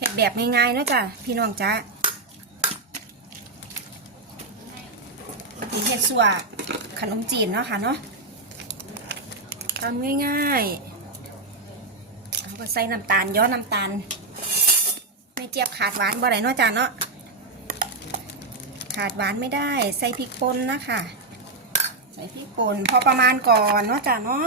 เห็ดแบบง่ายๆเนาะจ้ะพี่น้องจ้าเห็ดสัวขนมจีนเนาะค่ะเนาะทำง่ายๆเอาก็ใส่น้ำตาลย้อนน้ำตาล ไม่เจี๊ยบขาดหวานบ่ได้เนาะจ้ะเนาะขาดหวานไม่ได้ใส่พริกป่นนะคะใส่พริกป่นพอประมาณก่อนเนาะจ้ะเนาะ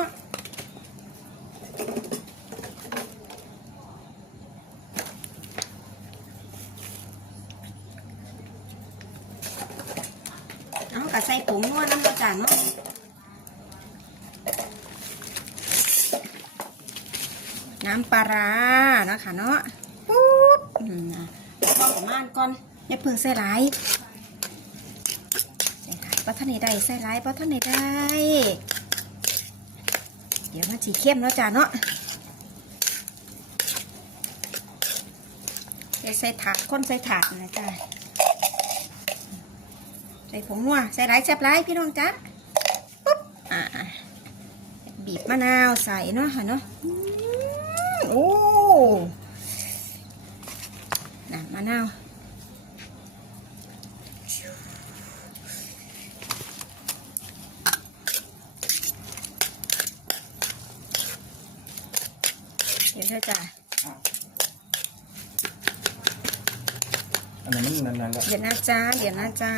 กระใส่ผงนวดน้ำกระจาเนาะน้ำปลาร้านะคะเนาะปุ๊บอืมนะก็ประมาณก่อนอย่าเพิ่งใส่หลายใส่หลายเพราะท่านไหนได้ใส่หลายเพราะท่านไหนได้เดี๋ยวมันสีเข้มเนาะจ้าเนาะใส่ถาดคนใส่ถาดนะจ้า ส่ผงนัวใส่ไรแซ่บไรพี่น้องจ๊ะปุ๊บอ่าบีบมะนาวใส่เนาะค่ะเนาะอืมโอ้น้ำมะนาวเดี๋ยวเธอจ้ะ อั นนั้นมันนานๆแล้วเดี๋ยวนะจ๊ะเดี๋ยวนะจ๊ะ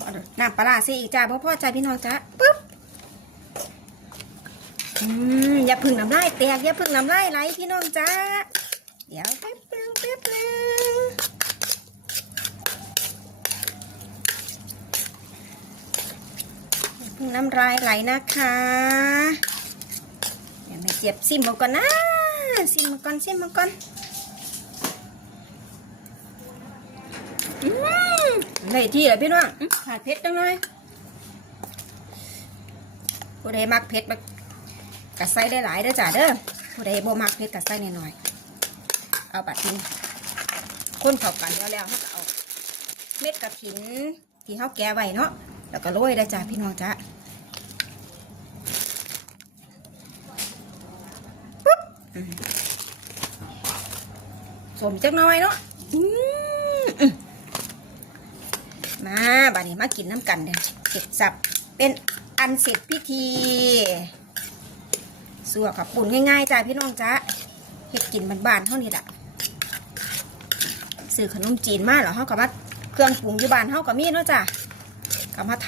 เอาน้ำปลาสิอีกจ้าพ่อพ่อใจพี่น้องจ้ะปุ๊บอืมอย่าพึ่งน้ำลายแตกอย่าพึ่งน้ำลายไหลพี่น้องจ้าเดี๋ยวแป๊บนึงแป๊บนึงอย่าพึ่งน้ำลายไหลนะคะ เดี๋ยบซิมมาก่อนนะซิมมาก่อนซิมมาก่อนอืมได้ที่แล้วพี่น้องขาดเผ็ดจังเลยผู้ใดมักเผ็ดมักกะใสได้หลายเด้อจ้าเด้อผู้ใดบ่มักเผ็ดกระใส่น้อยๆเอาบัดนี้คนเข้ากันแล้วแล้วเขาก็เอาเม็ดกระถินที่เขาแกะไว้เนาะแล้วก็โรยได้จ้าพี่น้องจ้า สมจักหน้อยเนาะมาบัดนี้มากินน้ำกันเด้อเสร็จสับเป็นอันเสร็จพิธีสัวกับปุ่นง่ายๆจ้าพี่น้องจ้าเห็ดกินบานๆเท่านี้แหละซื้อขนมจีนมากเหรอเฮากับว่าเครื่องปรุงอยู่บานเฮากับมีเนาะจ้ากับมาท